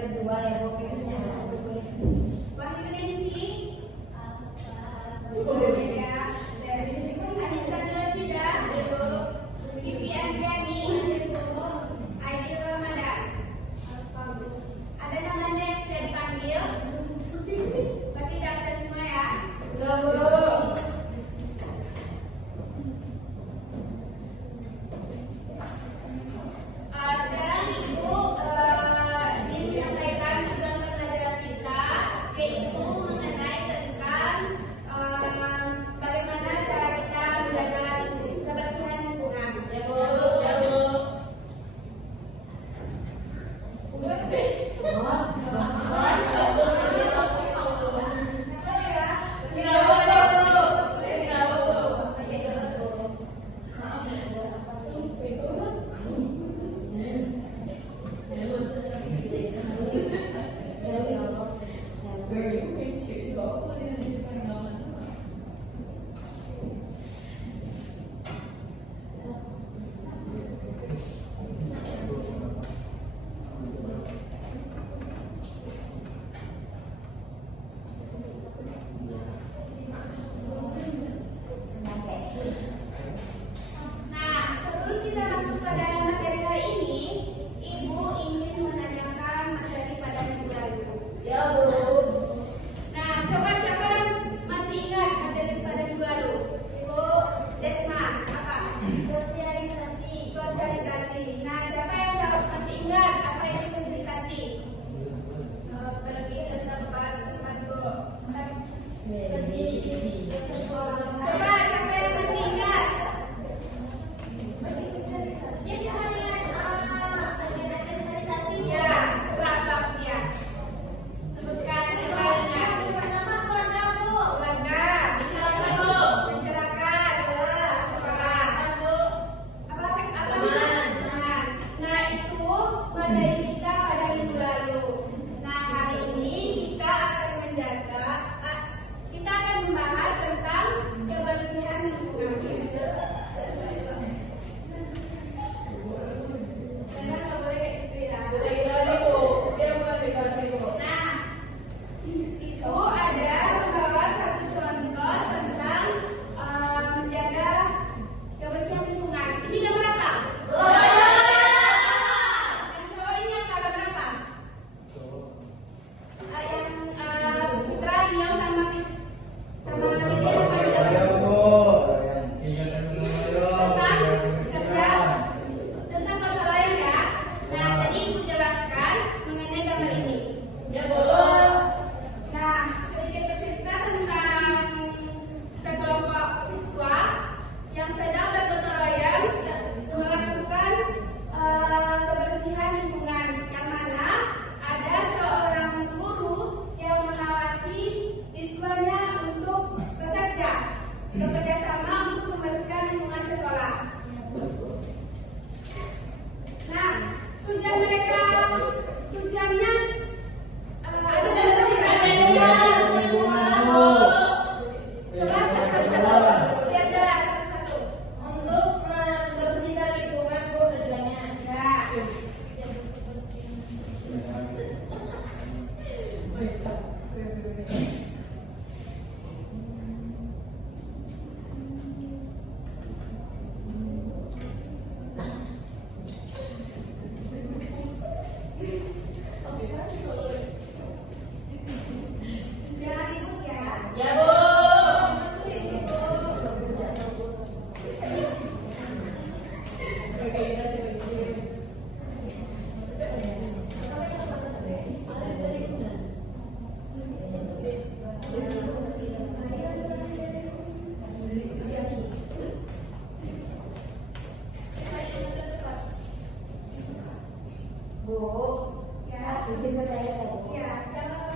berdua ya Bu. Wahyu Nancy, Anissa Rashida, Vivi Andriani, Aidil Ramadan. Ada namanya yang sudah dipanggil? Berarti daftar semua ya? Enggak Bu. Sekarang Ibu menyampaikan program pembelajaran kita, yaitu mengenai tentang bagaimana cara kita menjaga kebersihan lingkungan. Ya Bu. Ya Bu. Nah, sebelum kita masuk pada materi hari ini, Ibu ingin menanyakan materi pada minggu lalu. Ya Bu. Nah, coba siapa yang masih ingat materi pada minggu lalu? Ibu, Desma, apa? Sosialisasi. Sosialisasi. Nah, siapa yang masih ingat apa itu sosialisasi? Pergi ke tempat Bu. Coba siapa yang masih ingat? Ya, coba apa dia? Sebutkan siapa yang ingat? Keluarga, masyarakat, sekolah. Apa? Teman. Nah, itu materi kita pada minggu lalu. Nah, hari ini kita akan membahas tentang kebersihan lingkungan. Karena nggak boleh kayak gitu ya. Nah, itu ada membawa satu contoh tentang menjaga kebersihan lingkungan. Ini jam berapa? Yang cowok ini yang kalau berapa? Yang Putra, Liam, sama Media apa tentang gambar lain ya. Nah, tadi Ibu jelaskan mengenai gambar ini. Ya Bu. Nah, sedikit bercerita tentang sekelompok siswa yang sedang bergotong royong melakukan kebersihan lingkungan, yang mana ada seorang guru yang mengawasi siswanya untuk bekerja sama untuk membersihkan lingkungan sekolah. Nah, tujuannya ada membersihkan lingkungan. Coba satu-satu, biar jelas satu-satu. Untuk membersihkan lingkungan Bu tujuannya. Ya. Jangan ribut ya. Ya Bu. Bu, ya, izin bertanya tadi. Ya, jangan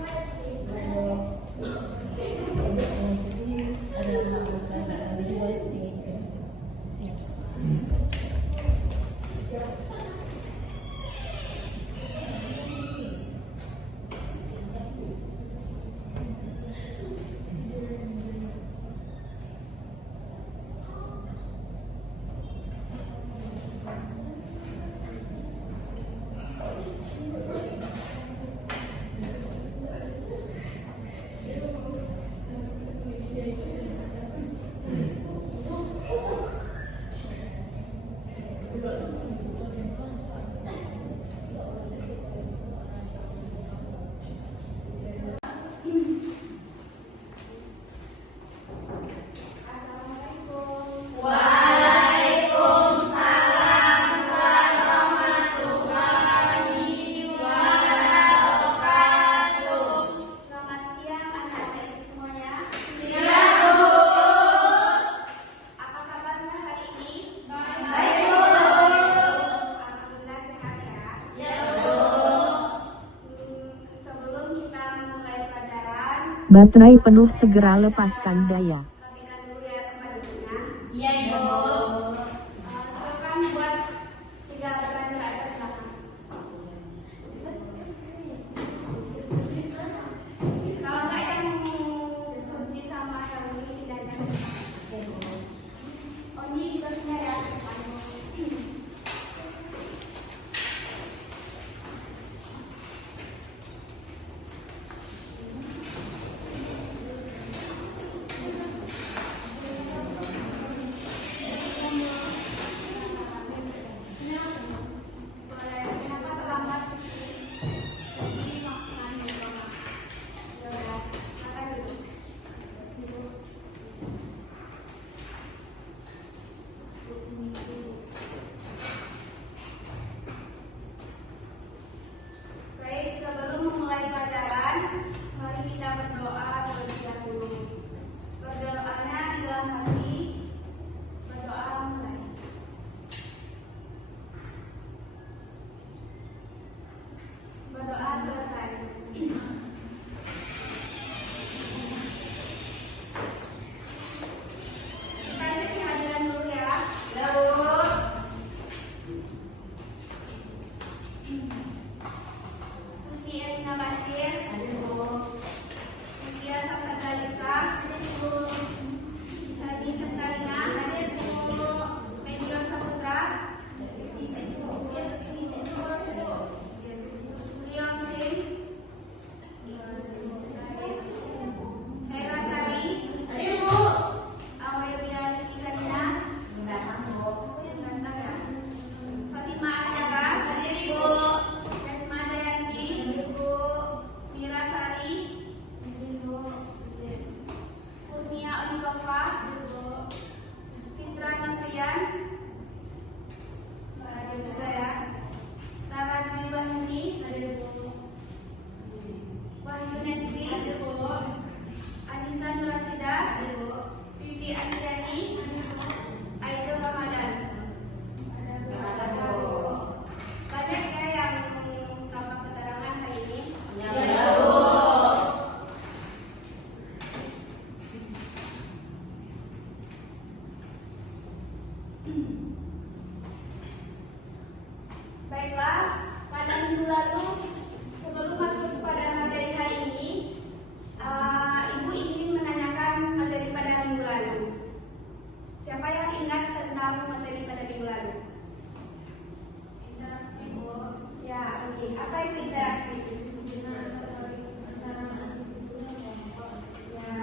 Baterai penuh, segera lepaskan daya. Rapikan dulu ya tempat duduknya. Iya, Ibu. Silakan buat 3 belanja ke belakang. Kalau nggak yang suci sama yang ini pindahnya ke depan. Oh ini dikasihnya ya. Kenapa terlambat? Ini makan di rumah. Ya udah, makan dulu. Baik, sebelum memulai pelajaran, mari kita berdoa terlebih dahulu. Berdoanya di dalam hati, berdoa mulai. Berdoa selesai. Kita isi kehadiran dulu ya. Ya, Bu. Suci Elina Basir, Ada, Bu. Mutia Sasada Lisa, Tadi Septalina, Medion Saputra, Leon Singh, Hera Sari, Ada, Bu. Amelia Rizky Karina, Datang, Bu. Ganteng ya. Fatima Asyara, Ada, Bu. Desma Jayanti, Mira Sari, Kurnia Onikova, Fitra Novrian, ada juga ya. Tara Dwi Wahyuni, Wahyu Nancy, Anissa Nurasida, Vivi Anjani, Aidil Ramadan. Ada, Bu. Banyak ya yang dapat keterangan hari ini. Ya, Bu. Baiklah, pada minggu lalu sebelum masuk pada materi hari ini, Ibu ingin menanyakan materi pada minggu lalu. Siapa yang ingat tentang materi pada minggu lalu? Interaksi, Bu. Ya, oke. Apa itu interaksi? Ya.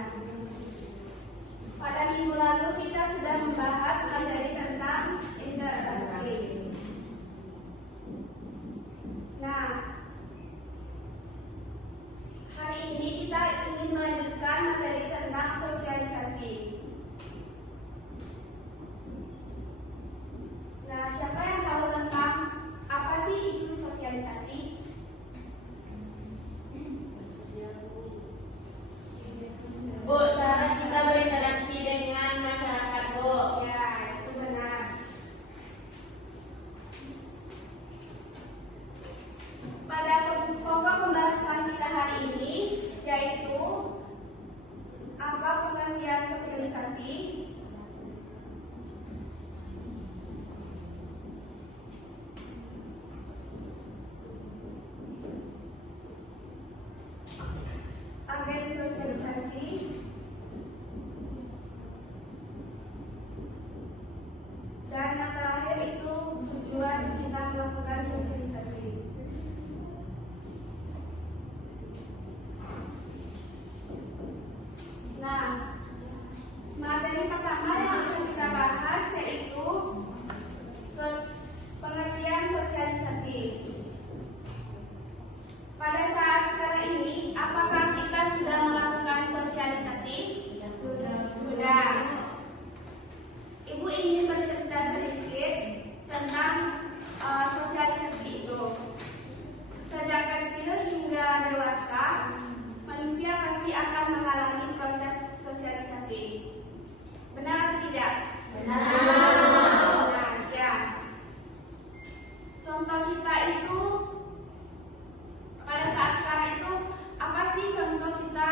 Pada minggu lalu kita sudah membahas materi tentang interaksi. Nah, hari ini kita ingin melanjutkan materi tentang sosialisasi. Nah, siapa yang tahu tentang apa sih itu sosialisasi? Bu, cara kita berinteraksi dengan masyarakat, Bu. Ya, itu benar. Pada pokok pembahasan kita hari ini yaitu apa pengertian sosialisasi, agen sosialisasi, dan yang terakhir itu tujuan kita melakukan sosialisasi. Nah, materi pertama yang akan kita bahas yaitu pengertian sosialisasi. Pada saat sekarang ini, apakah kita sudah melakukan sosialisasi? Sudah. Ibu ingin bercerita sedikit tentang sosialisasi itu. Sejak kecil hingga dewasa, manusia pasti akan mengalami proses sosialisasi. Benar atau tidak? Benar. Benar, ya. Contoh kita itu pada saat sekarang itu apa sih contoh kita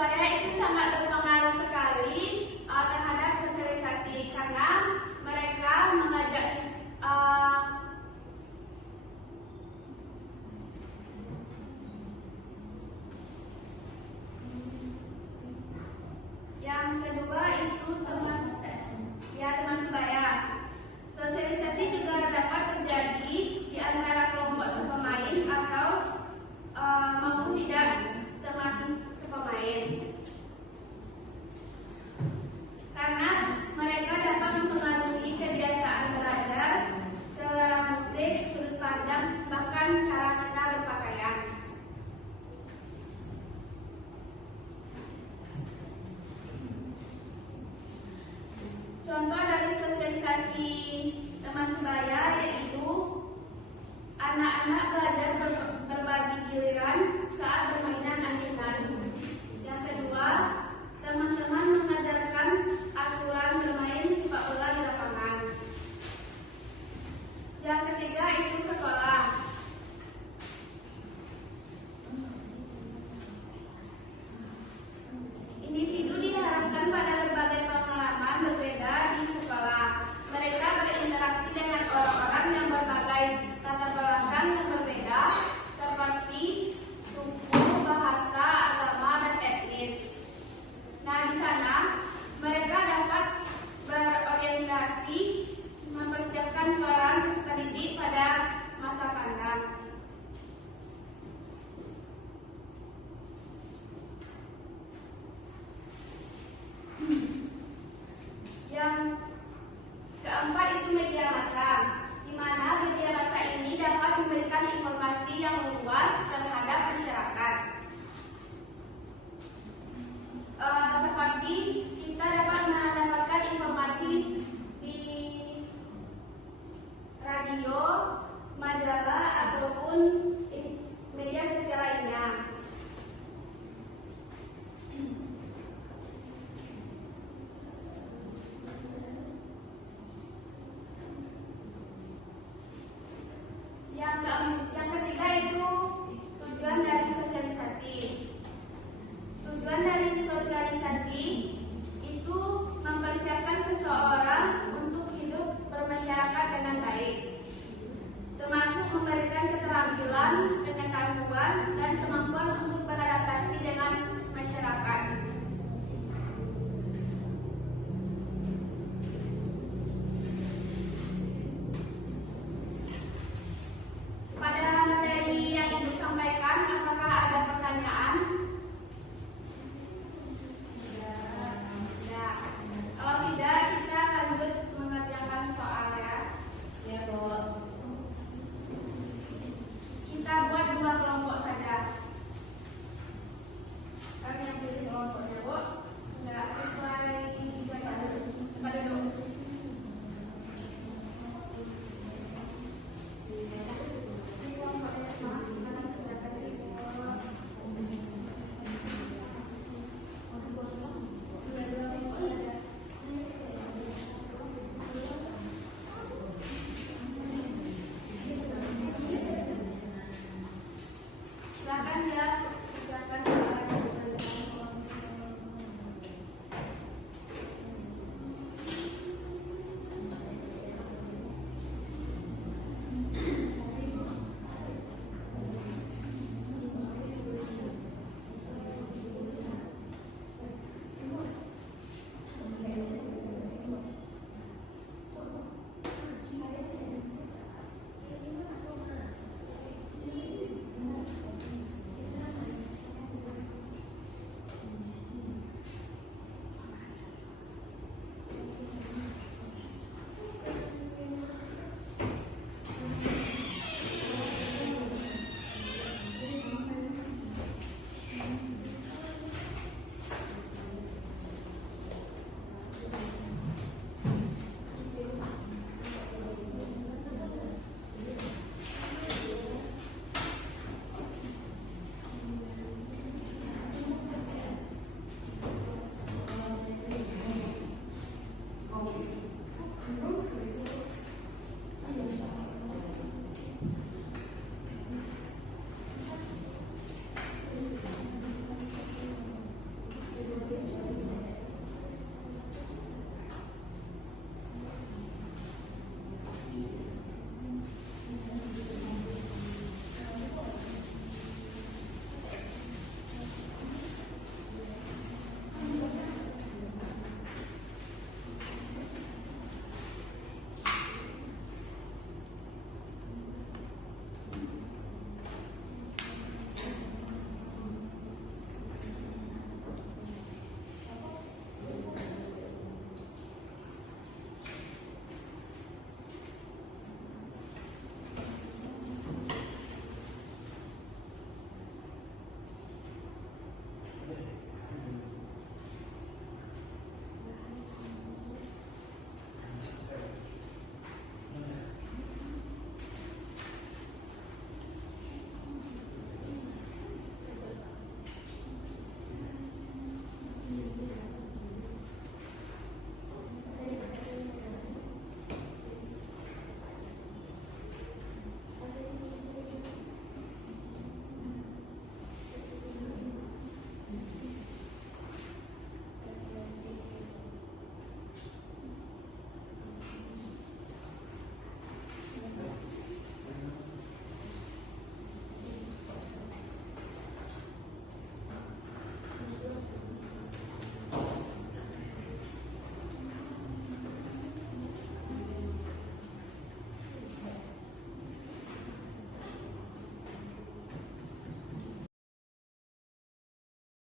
sebaya itu sangat berpengaruh sekali terhadap sosialisasi karena mereka mengajak yang kedua itu teman sebaya. Sosialisasi juga dapat terjadi di antara kelompok sepemain atau maupun tidak teman sepemain. Karena mereka dapat mempengaruhi kebiasaan belajar, selera musik, sudut pandang, bahkan cara kita berpakaian. Contoh dari sosialisasi teman sebaya yaitu anak-anak